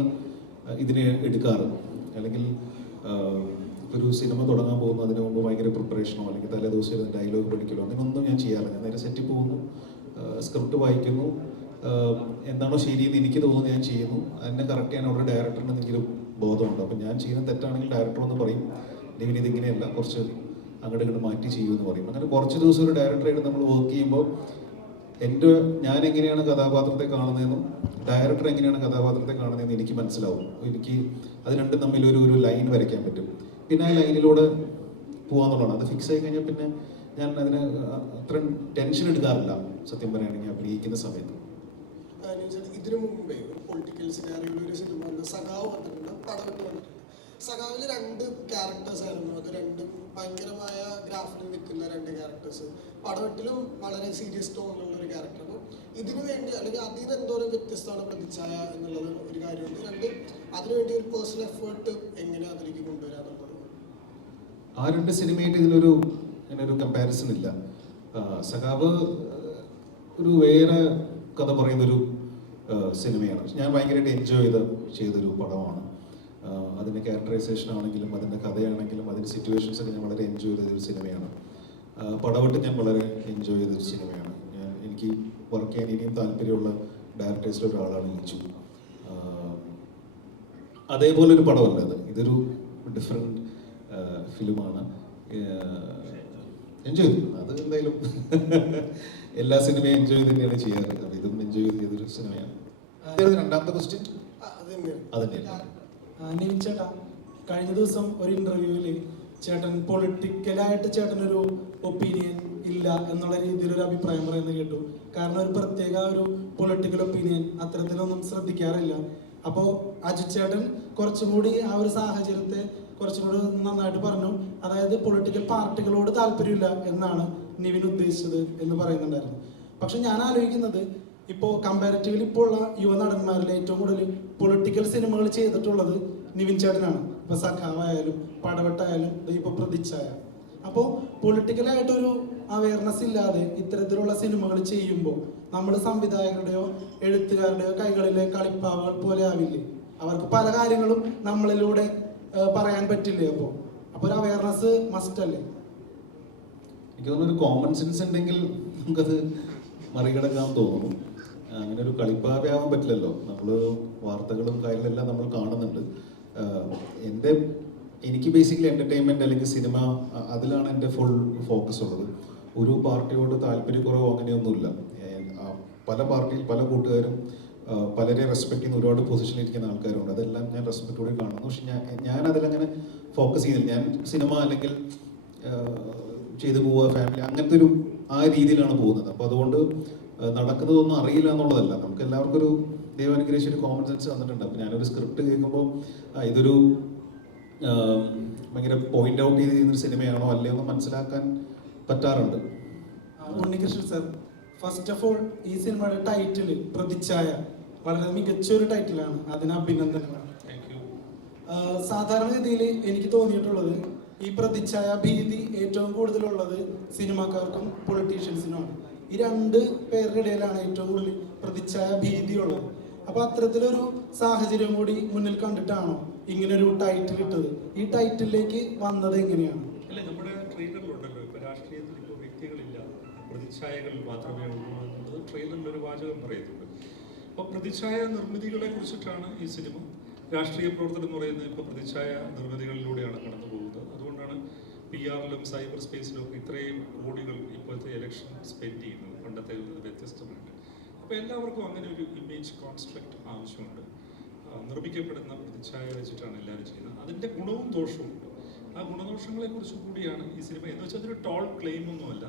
ഇതിനെ എടുക്കാറ്. അല്ലെങ്കിൽ ഒരു സിനിമ തുടങ്ങാൻ പോകുന്നു, അതിന് മുമ്പ് ഭയങ്കര പ്രിപ്പറേഷനോ അല്ലെങ്കിൽ തലേ ദിവസം ഇരുന്ന് ഡയലോഗ് പഠിക്കലോ അങ്ങനെയൊന്നും ഞാൻ ചെയ്യാറില്ല. ഞാൻ നേരെ സെറ്റിൽ പോകുന്നു, സ്ക്രിപ്റ്റ് വായിക്കുന്നു, എന്താണോ ശരിയെന്ന് എനിക്ക് തോന്നുന്നു ഞാൻ ചെയ്യുന്നു. അതിനെ കറക്റ്റ് ചെയ്യാൻ അവിടെ ഡയറക്ടറിന് എനിക്കൊരു ബോധമുണ്ട്. അപ്പം ഞാൻ ചെയ്യുന്ന തെറ്റാണെങ്കിൽ ഡയറക്ടർ എന്ന് പറയും, അല്ലെങ്കിൽ ഇതിങ്ങനെയല്ല, കുറച്ച് അങ്ങോട്ട് ഇങ്ങോട്ട് മാറ്റി ചെയ്യുമെന്ന് പറയും. അങ്ങനെ കുറച്ച് ദിവസം ഒരു ഡയറക്ടറായിട്ട് നമ്മൾ വർക്ക് ചെയ്യുമ്പോൾ ഞാൻ എങ്ങനെയാണ് കഥാപാത്രത്തെ കാണുന്നതെന്നും ഡയറക്ടർ എങ്ങനെയാണ് കഥാപാത്രത്തെ കാണുന്നതെന്ന് എനിക്ക് മനസ്സിലാവും. എനിക്ക് അത് രണ്ടും തമ്മിൽ ഒരു ലൈൻ വരയ്ക്കാൻ പറ്റും. പിന്നെ ആ ലൈനിലൂടെ പോകാന്നുള്ളതാണ്. അത് ഫിക്സ് ആയി കഴിഞ്ഞാൽ പിന്നെ ഞാൻ അതിന് അത്ര ടെൻഷൻ എടുക്കാറില്ല സത്യം പറയുകയാണെങ്കിൽ അഭിനയിക്കുന്ന സമയത്ത്. ഇതിനു മുമ്പേ ഒരു പൊളിറ്റിക്കൽ സിനാറിയോയിൽ ഒരു സിനിമ വന്ന് സഖാവ് വന്നിട്ടുണ്ട്, പടവെട്ട് വന്നിട്ടുണ്ട്. സഖാവിൽ 2 ക്യാരക്ടേഴ്സ് ആയിരുന്നു. അത് രണ്ടും ഭയങ്കരമായ ഗ്രാഫിൽ നിൽക്കുന്ന 2 ക്യാരക്ടേഴ്സ്. പടവെട്ടിലും വളരെ സീരിയസ് ടോണിലുള്ള ഒരു ക്യാരക്ടർ. അപ്പോൾ ഇതിനു വേണ്ടി അല്ലെങ്കിൽ അതിൽ നിന്ന് എന്തോരം വ്യത്യസ്തമാണ് പ്രതിച്ഛായ എന്നുള്ളത് ഒരു കാര്യമുണ്ട്. 2, അതിനുവേണ്ടി ഒരു പേഴ്സണൽ എഫേർട്ട് എങ്ങനെ അതിലേക്ക് കൊണ്ടുവരാന്നുള്ളത്. ആ 2 സിനിമയായിട്ട് ഇതിലൊരു അങ്ങനെ ഒരു കമ്പാരിസൺ ഇല്ല. സഖാവ് ഒരു വേറെ കഥ പറയുന്നൊരു സിനിമയാണ്. ഞാൻ ഭയങ്കരമായിട്ട് എൻജോയ് ചെയ്തൊരു പടമാണ്. അതിൻ്റെ ക്യാരക്ടറൈസേഷൻ ആണെങ്കിലും അതിൻ്റെ കഥയാണെങ്കിലും അതിൻ്റെ സിറ്റുവേഷൻസ് ഒക്കെ ഞാൻ വളരെ എൻജോയ് ചെയ്തൊരു സിനിമയാണ്. പടവെട്ട് ഞാൻ വളരെ എൻജോയ് ചെയ്തൊരു സിനിമയാണ്. എനിക്ക് വർക്ക് ചെയ്യാൻ ഇനിയും താല്പര്യമുള്ള ഡയറക്ടേഴ്സിൽ ഒരാളാണ് ലിച്ചു. അതേപോലെ ഒരു പടമല്ല ഇത്, ഇതൊരു ഡിഫറെൻറ്റ് ഫിലിമാണ്. എൻജോയ് ചെയ്തു. അത് എന്തായാലും എല്ലാ സിനിമയും എൻജോയ് ചെയ്ത് തന്നെയാണ് ചെയ്യാറ്. ഇതും എൻജോയ് ചെയ്തൊരു സിനിമയാണ്. രണ്ടാമത്തെ ക്വസ്റ്റ്യൻ അതന്നെയാണ്. നിവിൻ ചേട്ടാ, കഴിഞ്ഞ ദിവസം ഒരു ഇന്റർവ്യൂവിൽ ചേട്ടൻ പൊളിറ്റിക്കലായിട്ട് ചേട്ടനൊരു ഒപ്പീനിയൻ ഇല്ല എന്നുള്ള രീതിയിലൊരു അഭിപ്രായം പറയുന്നത് കേട്ടു. കാരണം ഒരു പ്രത്യേക ഒരു പൊളിറ്റിക്കൽ ഒപ്പീനിയൻ അത്തരത്തിലൊന്നും ശ്രദ്ധിക്കാറില്ല. അപ്പോൾ അജിത് ചേട്ടൻ കുറച്ചും കൂടി ആ ഒരു സാഹചര്യത്തെ കുറച്ചും കൂടി നന്നായിട്ട് പറഞ്ഞു. അതായത് പൊളിറ്റിക്കൽ പാർട്ടികളോട് താല്പര്യമില്ല എന്നാണ് നിവിൻ ഉദ്ദേശിച്ചത് എന്ന് പറയുന്നുണ്ടായിരുന്നു. പക്ഷെ ഞാൻ ആലോചിക്കുന്നത്, ഇപ്പോൾ കമ്പാരിറ്റീവ്ലി ഇപ്പോൾ ഉള്ള യുവനടന്മാരിൽ ഏറ്റവും കൂടുതൽ പൊളിറ്റിക്കൽ സിനിമകൾ ചെയ്തിട്ടുള്ളത് നിവിൻ ചേട്ടനാണ്. ഇപ്പോൾ സഖാവായാലും പടവെട്ടായാലും ഇപ്പോൾ പ്രതിച്ഛായ. അപ്പോൾ പൊളിറ്റിക്കലായിട്ടൊരു അവയർനെസ് ഇല്ലാതെ ഇത്തരത്തിലുള്ള സിനിമകൾ ചെയ്യുമ്പോൾ നമ്മൾ സംവിധായകരുടെയോ എഴുത്തുകാരുടെയോ കൈകളിലെ കളിപ്പാവകൾ പോലെ ആവില്ലേ? അവർക്ക് പല കാര്യങ്ങളും നമ്മളിലൂടെ പറയാൻ പറ്റില്ലേ? അപ്പോൾ ഒരു അവയർനെസ് മസ്റ്റ് അല്ലേ? എനിക്ക് തോന്നുന്നു ഒരു കോമൺ സെൻസ് ഉണ്ടെങ്കിൽ നമുക്കത് മറികടക്കാൻ തോന്നുന്നു. അങ്ങനെ ഒരു കളിപ്പാവയാവാൻ പറ്റില്ലല്ലോ. നമ്മൾ വാർത്തകളും കാര്യങ്ങളെല്ലാം നമ്മൾ കാണുന്നുണ്ട്. എനിക്ക് ബേസിക്കലി എൻ്റർടൈൻമെൻറ്റ് അല്ലെങ്കിൽ സിനിമ, അതിലാണ് എൻ്റെ ഫുൾ ഫോക്കസ് ഉള്ളത്. ഒരു പാർട്ടിയോട് താല്പര്യക്കുറവോ അങ്ങനെയൊന്നുമില്ല. പല പാർട്ടിയിൽ പല കൂട്ടുകാരും പലരെ റെസ്പെക്ട് ചെയ്യുന്ന ഒരുപാട് പൊസിഷനിലിരിക്കുന്ന ആൾക്കാരുണ്ട്. അതെല്ലാം ഞാൻ റെസ്പെക്റ്റോടെ കാണുന്നു. പക്ഷെ ഞാൻ അതിലങ്ങനെ ഫോക്കസ് ചെയ്യുന്നില്ല. ഞാൻ സിനിമ അല്ലെങ്കിൽ ചെയ്തു പോവുക, ഫാമിലി, അങ്ങനത്തെ ഒരു ആ രീതിയിലാണ് പോകുന്നത്. അപ്പോൾ അതുകൊണ്ട് നടക്കുന്നതൊന്നും അറിയില്ല എന്നുള്ളതല്ല. നമുക്ക് എല്ലാവർക്കും ഒരു ദൈവാനുഗ്രഹിച്ച ഒരു കോമൺ സെൻസ് വന്നിട്ടുണ്ട്. അപ്പോൾ ഞാനൊരു സ്ക്രിപ്റ്റ് കേൾക്കുമ്പോൾ ഇതൊരു ഭയങ്കര പോയിന്റ് ഔട്ട് ചെയ്ത് ചെയ്യുന്നൊരു സിനിമയാണോ അല്ലയോ എന്ന് മനസ്സിലാക്കാൻ പറ്റാറുണ്ട്. Unnikrishnan sir, first of all ഈ സിനിമയുടെ ടൈറ്റിൽ പ്രതിച്ഛായ വളരെ മികച്ചൊരു ടൈറ്റിലാണ്. അതിന് അഭിനന്ദനങ്ങൾ. സാധാരണഗതിയിൽ എനിക്ക് തോന്നിയിട്ടുള്ളത് ഈ പ്രതിച്ഛായ ഭീതി ഏറ്റവും കൂടുതലുള്ളത് സിനിമാക്കാർക്കും പൊളിറ്റീഷ്യൻസിനുമാണ്. ഈ 2 പേരുടെ ഇടയിലാണ് ഏറ്റവും കൂടുതൽ പ്രതിച്ഛായ ഭീതിയുള്ളത്. അപ്പോൾ അത്തരത്തിലൊരു സാഹചര്യം കൂടി മുന്നിൽ കണ്ടിട്ടാണോ ഇങ്ങനൊരു ടൈറ്റിൽ ഇട്ടത്? ഈ ടൈറ്റിലേക്ക് വന്നത് എങ്ങനെയാണ്? അല്ല, നമ്മുടെ ട്രെയിലറിലുണ്ടല്ലോ, ഇപ്പോൾ രാഷ്ട്രീയത്തിൽ ഇപ്പോൾ വ്യക്തികളില്ല, പ്രതിച്ഛായകൾ മാത്രമേ ഉള്ളൂ എന്നുള്ളത് ട്രെയിലറിൽ ഒരു വാചകം പറയുന്നുണ്ട്. അപ്പോൾ പ്രതിച്ഛായ നിർമ്മിതികളെ കുറിച്ചിട്ടാണ് ഈ സിനിമ. രാഷ്ട്രീയ പ്രവർത്തനം എന്ന് പറയുന്നത് ഇപ്പോൾ പ്രതിച്ഛായ നിർമ്മിതികളിലൂടെയാണ് കടന്നു പോകുന്നത്. അതുകൊണ്ടാണ് PR-ലും സൈബർ സ്പേസിലും ഒക്കെ ഇത്രയും കോടികൾ ഇപ്പോഴത്തെ ഇലക്ഷൻ സ്പെൻഡ് ചെയ്യുന്നത്, പണ്ടത്തെ വ്യത്യസ്തമായിട്ട്. അപ്പോൾ എല്ലാവർക്കും അങ്ങനെ ഒരു ഇമേജ് കോൺസ്ട്രക്റ്റ് ആവശ്യമുണ്ട്. നിർമ്മിക്കപ്പെടുന്ന പ്രതിച്ഛായ വെച്ചിട്ടാണ് എല്ലാവരും ചെയ്യുന്നത്. അതിൻ്റെ ഗുണവും ദോഷവും ഉണ്ട്. ആ ഗുണദോഷങ്ങളെക്കുറിച്ച് കൂടിയാണ് ഈ സിനിമ. എന്ന് വെച്ചാൽ അതൊരു ടോൾ ക്ലെയിം ഒന്നുമല്ല.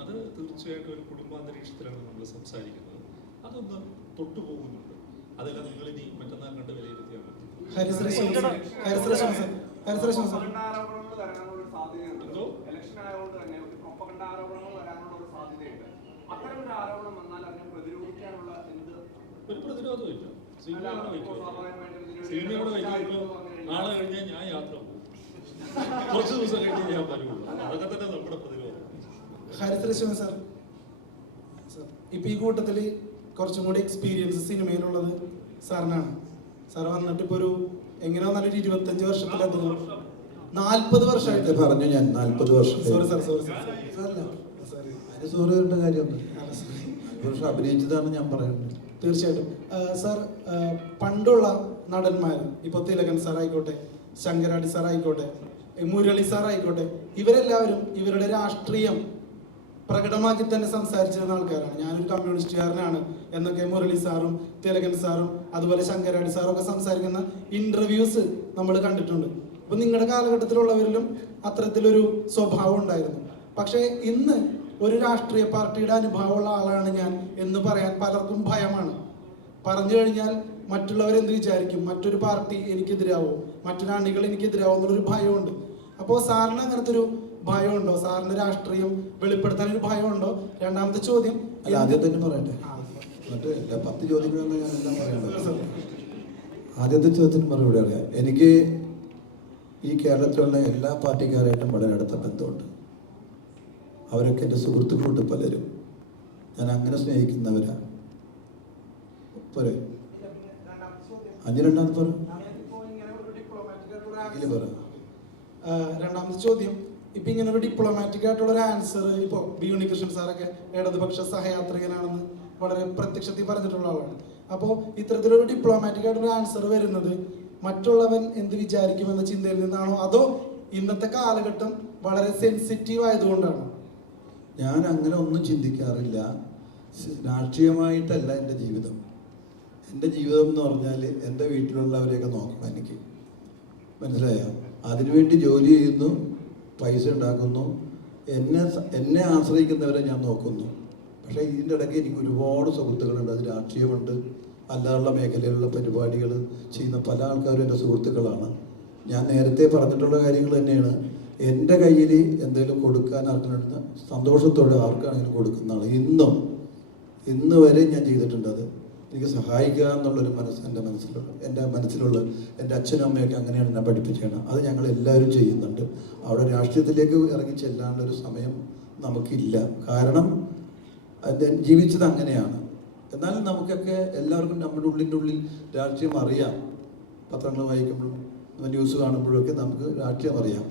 അത് തീർച്ചയായിട്ടും ഒരു കുടുംബാന്തരീക്ഷത്തിലാണ് നമ്മൾ സംസാരിക്കുന്നത്. അതൊന്ന് തൊട്ടുപോകുന്നുണ്ട്. അതെല്ലാം നിങ്ങളിനി മറ്റന്നാൾ കണ്ട് വിലയിരുത്തിയാൽ മതി. ഒരു പ്രതിരോധവും ഇല്ല. സിനിമയോട് വയ്ക്കുമ്പോൾ നാളെ കഴിഞ്ഞാൽ ഞാൻ യാത്ര പോകും. കുറച്ച് ദിവസം കഴിഞ്ഞ് ഞാൻ വരുള്ളൂ. അതൊക്കെ തന്നെ നമ്മുടെ പ്രതിരോധം. ഹരിശ്രീ സാർ, ഇപ്പൊ ഈ കൂട്ടത്തില് കുറച്ചും കൂടി എക്സ്പീരിയൻസ് സിനിമയിലുള്ളത് സാറിനാണ്. സാർ വന്നിട്ട് ഇപ്പൊ ഒരു എങ്ങനെ വന്നാലും 25 വർഷത്തിലധികം, 40 വർഷമായിട്ട് പറഞ്ഞു ഞാൻ 40 വർഷം. സോറി സാർ, അതിന് സോറി വരേണ്ട കാര്യമുണ്ട്. പക്ഷെ അഭിനയിച്ചതാണ് ഞാൻ പറയുന്നത്. തീർച്ചയായിട്ടും സാർ, പണ്ടുള്ള നടന്മാർ, ഇപ്പൊ തിലകൻ സാർ ആയിക്കോട്ടെ, ശങ്കരാടി സാർ ആയിക്കോട്ടെ, മുരളി സാർ ആയിക്കോട്ടെ, ഇവരെല്ലാവരും ഇവരുടെ രാഷ്ട്രീയം പ്രകടമാക്കി തന്നെ സംസാരിച്ചിരുന്ന ആൾക്കാരാണ്. ഞാനൊരു കമ്മ്യൂണിസ്റ്റുകാരനാണ് എന്നൊക്കെ മുരളി സാറും തിലകൻ സാറും അതുപോലെ ശങ്കരാടി സാറും ഒക്കെ സംസാരിക്കുന്ന ഇന്റർവ്യൂസ് നമ്മൾ കണ്ടിട്ടുണ്ട്. അപ്പൊ നിങ്ങളുടെ കാലഘട്ടത്തിലുള്ളവരിലും അത്തരത്തിലൊരു സ്വഭാവം ഉണ്ടായിരുന്നു. പക്ഷേ ഇന്ന് ഒരു രാഷ്ട്രീയ പാർട്ടിയുടെ അനുഭവമുള്ള ആളാണ് ഞാൻ എന്ന് പറയാൻ പലർക്കും ഭയമാണ്. പറഞ്ഞു കഴിഞ്ഞാൽ മറ്റുള്ളവരെന്ത് വിചാരിക്കും, മറ്റൊരു പാർട്ടി എനിക്കെതിരാവോ, മറ്റൊരു അണികൾ എനിക്കെതിരാവോ എന്നുള്ളൊരു ഭയമുണ്ട്. അപ്പോൾ സാറിന് അങ്ങനത്തെ ഒരു ഭയമുണ്ടോ? സാറിന് രാഷ്ട്രീയം വെളിപ്പെടുത്താൻ ഒരു ഭയമുണ്ടോ? രണ്ടാമത്തെ ചോദ്യം, അല്ല ആദ്യം തന്നെ പറയട്ടെ, എന്നിട്ട് 10 ചോദ്യങ്ങളൊന്നും ഞാൻ എല്ലാം പറയണ്ടത്. ആദ്യത്തെ ചോദ്യത്തിന് മറുപടി അറിയാം. എനിക്ക് ഈ കേരളത്തിലുള്ള എല്ലാ പാർട്ടിക്കാരായിട്ടും വളരെ അടുത്ത ബന്ധമുണ്ട്. അവരൊക്കെ എൻ്റെ സുഹൃത്തുക്കളുണ്ട് പലരും. ഞാൻ അങ്ങനെ സ്നേഹിക്കുന്നവരാണ്. പോരെ? 5 രണ്ടാമത്തെ പറ. രണ്ടാമത്തെ ചോദ്യം, ഇപ്പൊ ഇങ്ങനെ ഒരു ഡിപ്ലോമാറ്റിക് ആയിട്ടുള്ള ഒരു ആൻസർ ഇപ്പോൾ ബി ഉണ്ണികൃഷ്ണൻ സാറൊക്കെ ഇടതുപക്ഷ സഹയാത്രികനാണെന്ന് വളരെ പ്രത്യക്ഷത്തിൽ പറഞ്ഞിട്ടുള്ള ആളാണ്. അപ്പോൾ ഇത്തരത്തിലൊരു ഡിപ്ലോമാറ്റിക് ആയിട്ടുള്ള ആൻസർ വരുന്നത് മറ്റുള്ളവൻ എന്ത് വിചാരിക്കുമെന്ന ചിന്തയിൽ നിന്നാണോ, അതോ ഇന്നത്തെ കാലഘട്ടം വളരെ സെൻസിറ്റീവ് ആയതുകൊണ്ടാണോ? ഞാൻ അങ്ങനെ ഒന്നും ചിന്തിക്കാറില്ല. രാഷ്ട്രീയമായിട്ടല്ല എൻ്റെ ജീവിതം. എൻ്റെ ജീവിതം എന്ന് പറഞ്ഞാൽ എൻ്റെ വീട്ടിലുള്ളവരെയൊക്കെ നോക്കണം എനിക്ക്. മനസ്സിലായോ? അതിനുവേണ്ടി ജോലി ചെയ്യുന്നു, പൈസ ഉണ്ടാക്കുന്നു, എന്നെ ആശ്രയിക്കുന്നവരെ ഞാൻ നോക്കുന്നു. പക്ഷേ ഇതിൻ്റെ ഇടയ്ക്ക് എനിക്ക് ഒരുപാട് സുഹൃത്തുക്കളുണ്ട്. അത് രാഷ്ട്രീയമുണ്ട്, അല്ലാതുള്ള മേഖലയിലുള്ള പരിപാടികൾ ചെയ്യുന്ന പല ആൾക്കാരും എൻ്റെ സുഹൃത്തുക്കളാണ്. ഞാൻ നേരത്തെ പറഞ്ഞിട്ടുള്ള കാര്യങ്ങൾ തന്നെയാണ്. എൻ്റെ കയ്യിൽ എന്തെങ്കിലും കൊടുക്കാൻ ആർക്കുണ്ടെന്ന് സന്തോഷത്തോടെ ആർക്കാണെങ്കിലും കൊടുക്കുന്നതാണ്. ഇന്ന് വരെ ഞാൻ ചെയ്തിട്ടുണ്ട്. അത് എനിക്ക് സഹായിക്കുക എന്നുള്ളൊരു മനസ്സ് എൻ്റെ മനസ്സിലുള്ള എൻ്റെ അച്ഛനും അമ്മയൊക്കെ അങ്ങനെയാണ് എന്നെ പഠിപ്പിച്ചത്. അത് ഞങ്ങൾ എല്ലാവരും ചെയ്യുന്നുണ്ട്. അവിടെ രാഷ്ട്രീയത്തിലേക്ക് ഇറങ്ങി ചെല്ലാനുള്ളൊരു സമയം നമുക്കില്ല. കാരണം ജീവിച്ചത് അങ്ങനെയാണ്. എന്നാലും നമുക്കൊക്കെ എല്ലാവർക്കും നമ്മുടെ ഉള്ളിൽ രാഷ്ട്രീയം അറിയാം. പത്രങ്ങൾ വായിക്കുമ്പോഴും ന്യൂസ് കാണുമ്പോഴൊക്കെ നമുക്ക് രാഷ്ട്രീയം അറിയാം.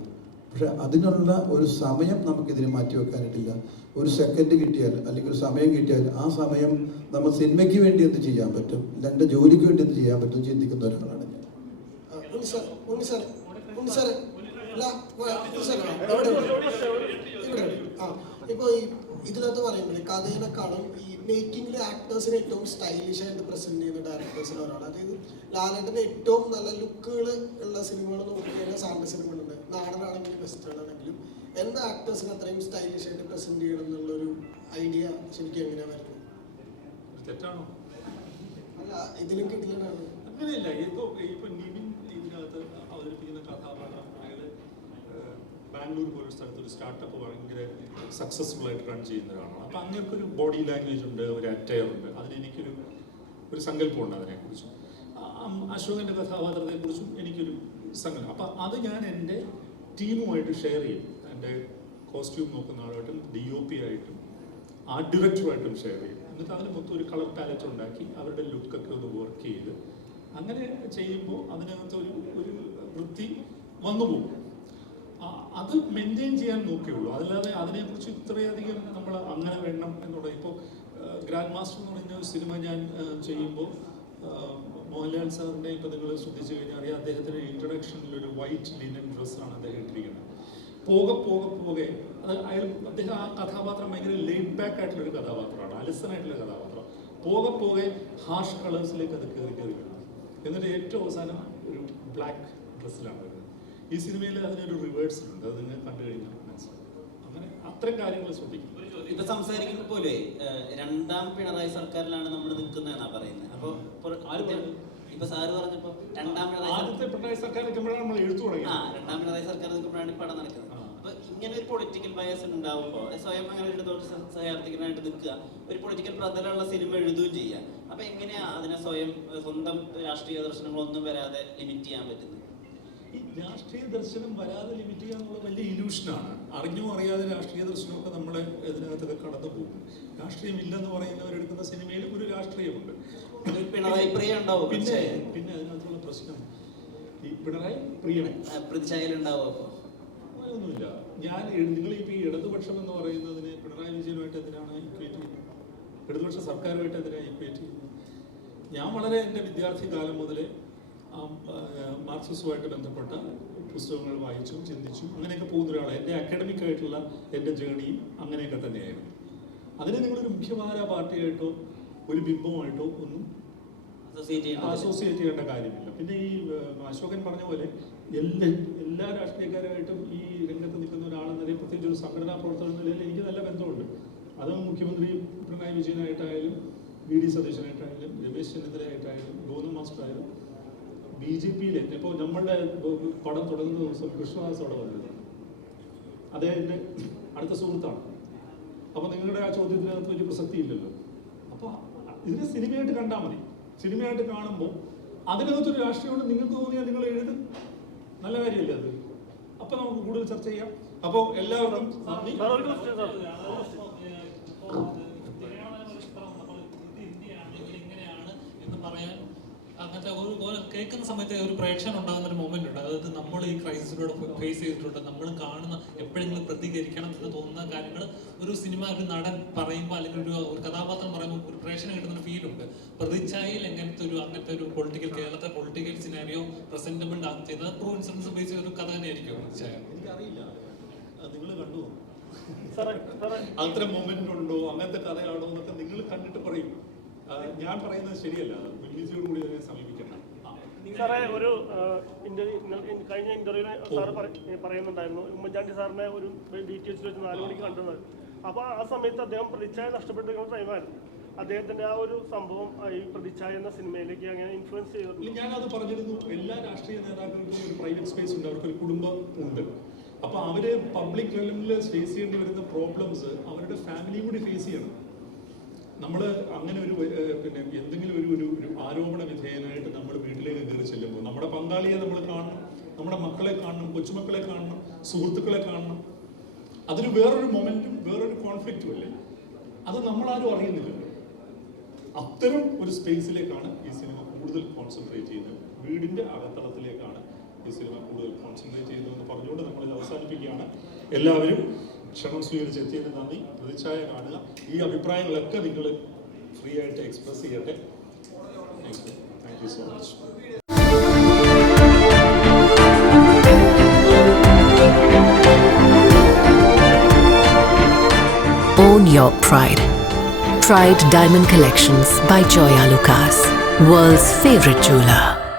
പക്ഷെ അതിനുള്ള ഒരു സമയം നമുക്കിതിന് മാറ്റി വെക്കാനായിട്ടില്ല. ഒരു സെക്കൻഡ് കിട്ടിയാൽ അല്ലെങ്കിൽ ഒരു സമയം കിട്ടിയാൽ ആ സമയം നമ്മൾ സിനിമയ്ക്ക് വേണ്ടി എന്ത് ചെയ്യാൻ പറ്റും, ഇല്ല എൻ്റെ ജോലിക്ക് വേണ്ടി എന്ത് ചെയ്യാൻ പറ്റും ചിന്തിക്കുന്ന ഒരാളാണ് ഞാൻ. ഇപ്പോൾ ഇതിനകത്ത് പറയുമ്പോൾ കഥയിനെക്കാളും ഈ മേക്കിങ്ങിലെ ആക്ടേഴ്സിനെ ഏറ്റവും സ്റ്റൈലിഷ് ആയിട്ട് പ്രസന്റ് ചെയ്യുന്ന ഡയറക്ടേഴ്സിൽ ഒരാളാണ്. അതായത് ലാലേട്ടന് ഏറ്റവും നല്ല ലുക്കുകൾ ഉള്ള സിനിമകൾ നോക്കിക്കഴിഞ്ഞാൽ സാറിൻ്റെ സിനിമകളുണ്ട്. നാടനാണെങ്കിലും വെസ്റ്റേൺ ആണെങ്കിലും എന്താ ആക്ടേഴ്സിന് അത്രയും സ്റ്റൈലിഷ് ആയിട്ട് പ്രസന്റ് ചെയ്യണം എന്നുള്ളൊരു ഐഡിയ ശരിക്കും എങ്ങനെയാണ് വരുന്നത്? തെറ്റാണോ? അല്ല, ഇതിലും കിട്ടിയാണ്. അങ്ങനെയല്ല. ഇപ്പൊ നിവിൻ ഇതിനകത്ത് അവതരിപ്പിക്കുന്ന കഥാപാത്രം ബാംഗ്ലൂർ പോലൊരു സ്ഥലത്ത് ഒരു സ്റ്റാർട്ടപ്പ് ഭയങ്കര സക്സസ്ഫുൾ ആയിട്ട് റൺ ചെയ്യുന്ന ഒരാളാണ്. അപ്പം അങ്ങനെയൊരു ബോഡി ലാംഗ്വേജ് ഉണ്ട്, ഒരു അറ്റയർ ഉണ്ട്. അതിനെനിക്കൊരു സങ്കല്പമുണ്ട് അതിനെക്കുറിച്ചും. അശോകൻ്റെ കഥാപാത്രത്തെക്കുറിച്ചും എനിക്കൊരു സങ്കല്പം. അപ്പം അത് ഞാൻ എൻ്റെ ടീമുമായിട്ട് ഷെയർ ചെയ്യും. എൻ്റെ കോസ്റ്റ്യൂം നോക്കുന്ന ആളുമായിട്ടും DOP ആയിട്ടും ആർട്ട് ഡയറക്ടറുമായിട്ടും ഷെയർ ചെയ്യും. എന്നിട്ട് അതിന് മൊത്തം ഒരു കളർ പാലറ്റ് ഉണ്ടാക്കി അവരുടെ ലുക്കൊക്കെ ഒന്ന് വർക്ക് ചെയ്ത് അങ്ങനെ ചെയ്യുമ്പോൾ അതിനകത്ത് ഒരു വൃത്തി വന്നു പോകും. അത് മെയിൻറ്റെയിൻ ചെയ്യാൻ നോക്കിയുള്ളൂ. അതല്ലാതെ അതിനെക്കുറിച്ച് ഇത്രയധികം നമ്മൾ അങ്ങനെ വേണം എന്നുള്ള. ഇപ്പോൾ ഗ്രാൻഡ് മാസ്റ്റർ എന്ന് പറഞ്ഞ ഒരു സിനിമ ഞാൻ ചെയ്യുമ്പോൾ മോഹൻലാൽ സാറിൻ്റെ ഇപ്പോൾ നിങ്ങൾ ശ്രദ്ധിച്ചു കഴിഞ്ഞാൽ അറിയാം, അദ്ദേഹത്തിൻ്റെ ഇൻട്രൊഡക്ഷനിൽ ഒരു വൈറ്റ് ലിനൻ ഡ്രസ്സാണ് അദ്ദേഹം ഇട്ടിരിക്കുന്നത്. പോകെ അദ്ദേഹം ആ കഥാപാത്രം ഭയങ്കര ലേഡ് ബാക്ക് ആയിട്ടുള്ളൊരു കഥാപാത്രമാണ്, അലസനായിട്ടുള്ള കഥാപാത്രം. പോകെ ഹാഷ് കളേഴ്സിലേക്ക് അത് കയറി വരും. എന്നിട്ട് ഏറ്റവും അവസാനം ഒരു ബ്ലാക്ക് ഡ്രസ്സിലാണ് വരുന്നത്. ഈ സിനിമയിൽ അതിനൊരു റിവേഴ്സൽ ഉണ്ട്. അത് നിങ്ങൾ കണ്ടു കഴിഞ്ഞാൽ മനസ്സിലാവും. അങ്ങനെ അത്രയും കാര്യങ്ങൾ ശ്രദ്ധിക്കും. ഇപ്പൊ സംസാരിക്കുമ്പോൾ പോലെ രണ്ടാം പിണറായി സർക്കാരിലാണ് നമ്മൾ നിൽക്കുന്നതെന്നാണ് പറയുന്നത്. അപ്പോൾ ഇപ്പൊ സാറ് പറഞ്ഞപ്പോ രണ്ടാം പിണറായി സർക്കാർ നിൽക്കുമ്പോഴാണ് നമ്മൾ എഴുത്തു തുടങ്ങി. രണ്ടാം പിണറായി സർക്കാർ നിൽക്കുമ്പോഴാണ് ഈ പടം നടക്കുന്നത്. അപ്പൊ ഇങ്ങനെ ഒരു പൊളിറ്റിക്കൽ ബയസ് ഉണ്ടാവുമ്പോൾ സ്വയം അങ്ങനെ ഇടതുപക്ഷ സഹയാർത്ഥികനായിട്ട് നിൽക്കുക, ഒരു പൊളിറ്റിക്കൽ പ്രതലമുള്ള സിനിമ എഴുതുകയും ചെയ്യുക. അപ്പൊ എങ്ങനെയാ അതിനെ സ്വന്തം രാഷ്ട്രീയ ദർശനങ്ങളൊന്നും വരാതെ ലിമിറ്റ് ചെയ്യാൻ പറ്റുന്നത്? ഈ രാഷ്ട്രീയ ദർശനം വരാതെ ലിമിറ്റ് ചെയ്യുക എന്നുള്ള വലിയ ഇല്യൂഷനാണ്. അറിഞ്ഞോ അറിയാതെ രാഷ്ട്രീയ ദർശനമൊക്കെ നമ്മളെ ഇതിനകത്തൊക്കെ കടന്നു പോകും. രാഷ്ട്രീയം ഇല്ലെന്ന് പറയുന്നവരെടുക്കുന്ന സിനിമയിലും ഒരു രാഷ്ട്രീയമുണ്ട്. പിണറായി പ്രിയ ഉണ്ടാവും. പിന്നെ അതിനകത്തുള്ള പ്രശ്നം ഈ പിണറായി പ്രിയനെ പ്രതിച്ഛായലുണ്ടാവും. അപ്പോൾ അങ്ങനെയൊന്നുമില്ല. നിങ്ങളിപ്പോൾ ഈ ഇടതുപക്ഷം എന്ന് പറയുന്നതിന് പിണറായി വിജയനുമായിട്ട് എന്തിനാണ് ഇക്വേറ്റ് ചെയ്യുന്നത്? ഇടതുപക്ഷ സർക്കാരുമായിട്ട് എന്തിനാണ് ഇക്വേറ്റ് ചെയ്യുന്നത്? ഞാൻ വളരെ എൻ്റെ വിദ്യാർത്ഥി കാലം മുതലേ മാർക്സിസവുമായിട്ട് ബന്ധപ്പെട്ട പുസ്തകങ്ങൾ വായിച്ചും ചിന്തിച്ചും അങ്ങനെയൊക്കെ പോകുന്ന ഒരാളാണ്. എൻ്റെ അക്കാഡമിക് ആയിട്ടുള്ള എൻ്റെ ജേണിയും അങ്ങനെയൊക്കെ തന്നെയായിരുന്നു. അതിനെ നിങ്ങളൊരു മുഖ്യധാര പാർട്ടിയായിട്ടോ ഒരു ബിംബമായിട്ടോ ഒന്നും അസോസിയേറ്റ് ചെയ്യേണ്ട കാര്യമില്ല. പിന്നെ ഈ അശോകൻ പറഞ്ഞ പോലെ എല്ലാ രാഷ്ട്രീയക്കാരുമായിട്ടും ഈ രംഗത്ത് നിൽക്കുന്ന ഒരാളെന്ന നിലയിൽ, പ്രത്യേകിച്ച് ഒരു സംഘടനാ പ്രവർത്തന നിലയിൽ എനിക്ക് നല്ല ബന്ധമുണ്ട്. അത് മുഖ്യമന്ത്രി പിണറായി വിജയനായിട്ടായാലും വി ഡി സതീശനായിട്ടായാലും രമേശ് ചെന്നിത്തലയായിട്ടായാലും ഗോവിന്ദ മാസ്റ്റർ ആയാലും BJP-യിലെ ഇപ്പോൾ നമ്മളുടെ പടം തുടങ്ങുന്ന ദിവസം കൃഷ്ണദാസ് അവിടെ വന്നിരുന്നു. അദ്ദേഹത്തിൻ്റെ അടുത്ത സുഹൃത്താണ്. അപ്പോൾ നിങ്ങളുടെ ആ ചോദ്യത്തിനകത്ത് വലിയ പ്രസക്തി ഇല്ലല്ലോ. അപ്പോൾ ഇതിനെ സിനിമയായിട്ട് കണ്ടാൽ മതി. സിനിമയായിട്ട് കാണുമ്പോൾ അതിനകത്തൊരു രാഷ്ട്രീയമുണ്ട് നിങ്ങൾക്ക് തോന്നിയാൽ നിങ്ങൾ എഴുതും. നല്ല കാര്യമല്ലേ അത്? അപ്പോൾ നമുക്ക് കൂടുതൽ ചർച്ച ചെയ്യാം. അപ്പോൾ എല്ലാവർക്കും നന്ദി. പറയാൻ അങ്ങനത്തെ ഒരു കേൾക്കുന്ന സമയത്ത് ഒരു പ്രേക്ഷകൻ ഉണ്ടാകുന്ന ഒരു മൊമെന്റ് ഉണ്ട്. അതായത് നമ്മൾ ഈ ക്രൈസിലൂടെ ഫേസ് ചെയ്തിട്ടുണ്ട്, നമ്മൾ കാണുന്ന എപ്പോഴെങ്കിലും പ്രതികരിക്കണം എന്ന് തോന്നുന്ന കാര്യങ്ങൾ ഒരു സിനിമ ഒരു നടൻ പറയുമ്പോൾ അല്ലെങ്കിൽ ഒരു കഥാപാത്രം പറയുമ്പോൾ ഒരു പ്രേക്ഷകന് കിട്ടുന്ന ഒരു ഫീലുണ്ട്. പ്രതിച്ഛായയിൽ അങ്ങനത്തെ ഒരു പൊളിറ്റിക്കൽ കേരളത്തെ പൊളിറ്റിക്കൽ സിനാരിയോ പ്രസന്റബിൾ ചെയ്ത ട്രൂ ഇൻസിഡൻസ് ബേസ് ചെയ്ത ഒരു കഥ തന്നെയായിരിക്കും പ്രതിച്ഛായ. എനിക്കറിയില്ല, നിങ്ങൾ കണ്ടു അത്ര മൊമെന്റ് ഉണ്ടോ അങ്ങനത്തെ കഥയാണോ എന്നൊക്കെ നിങ്ങൾ കണ്ടിട്ട് പറയും. ഞാൻ പറയുന്നത് ശരിയല്ല. മുൻവിധിയോട് കൂടി അതിനെ സമീപിക്കണം. സാറേ, ഒരു കഴിഞ്ഞ ഇന്റർവ്യൂവിൽ സാറ് പറയുന്നുണ്ടായിരുന്നു ഉമ്മൻചാണ്ടി സാറിനെ ഒരു DTH വെച്ച് 4 മണിക്ക് കണ്ടത്. അപ്പോൾ ആ സമയത്ത് അദ്ദേഹം പ്രതിച്ഛായ നഷ്ടപ്പെട്ടിരിക്കുന്ന ടൈമായിരുന്നു. അദ്ദേഹത്തിന്റെ ആ ഒരു സംഭവം ഈ പ്രതിച്ഛായ എന്ന സിനിമയിലേക്ക് അങ്ങനെ ഇൻഫ്ലുവൻസ് ചെയ്തിട്ടുണ്ട്. ഞാനത് പറഞ്ഞിരുന്നു. എല്ലാ രാഷ്ട്രീയ നേതാക്കൾക്കും ഒരു പ്രൈവറ്റ് സ്പേസ് ഉണ്ട്, അവർക്കൊരു കുടുംബം ഉണ്ട്. അപ്പോൾ അവര് പബ്ലിക് ലെവലിൽ ഫേസ് ചെയ്യേണ്ടി വരുന്ന പ്രോബ്ലംസ് അവരുടെ ഫാമിലിയും കൂടി ഫേസ് ചെയ്യണം. നമ്മൾ അങ്ങനെ ഒരു പിന്നെ എന്തെങ്കിലും ഒരു ആരോപണ വിധേയനായിട്ട് നമ്മൾ വീട്ടിലേക്ക് കയറി ചെല്ലുമ്പോൾ നമ്മുടെ പങ്കാളിയെ നമ്മൾ കാണണം, നമ്മുടെ മക്കളെ കാണണം, കൊച്ചുമക്കളെ കാണണം, സുഹൃത്തുക്കളെ കാണണം. അതിന് വേറൊരു മൊമെന്റും വേറൊരു കോൺഫ്ലിക്റ്റും അല്ലേ? അത് നമ്മളാരും അറിയുന്നില്ല. അത്തരം ഒരു സ്പേസിലേക്കാണ് ഈ സിനിമ കൂടുതൽ കോൺസെൻട്രേറ്റ് ചെയ്യുന്നത്. വീടിൻ്റെ അകത്തളത്തിലേക്കാണ് ഈ സിനിമ കൂടുതൽ കോൺസെൻട്രേറ്റ് ചെയ്യുന്നതെന്ന് പറഞ്ഞുകൊണ്ട് നമ്മളിത് അവസാനിപ്പിക്കുകയാണ്. എല്ലാവരും ക്ഷണം സ്വീകരിച്ച് എത്തിയതിന് നന്ദി. പ്രതിച്ഛായ കാണുക. ഈ അഭിപ്രായങ്ങളൊക്കെ നിങ്ങൾ ഫ്രീ ആയിട്ട് എക്സ്പ്രസ് ചെയ്യട്ടെ. Thank you so much. Own your pride. Pride Diamond Collections by Joya Lucas, world's favorite jeweler.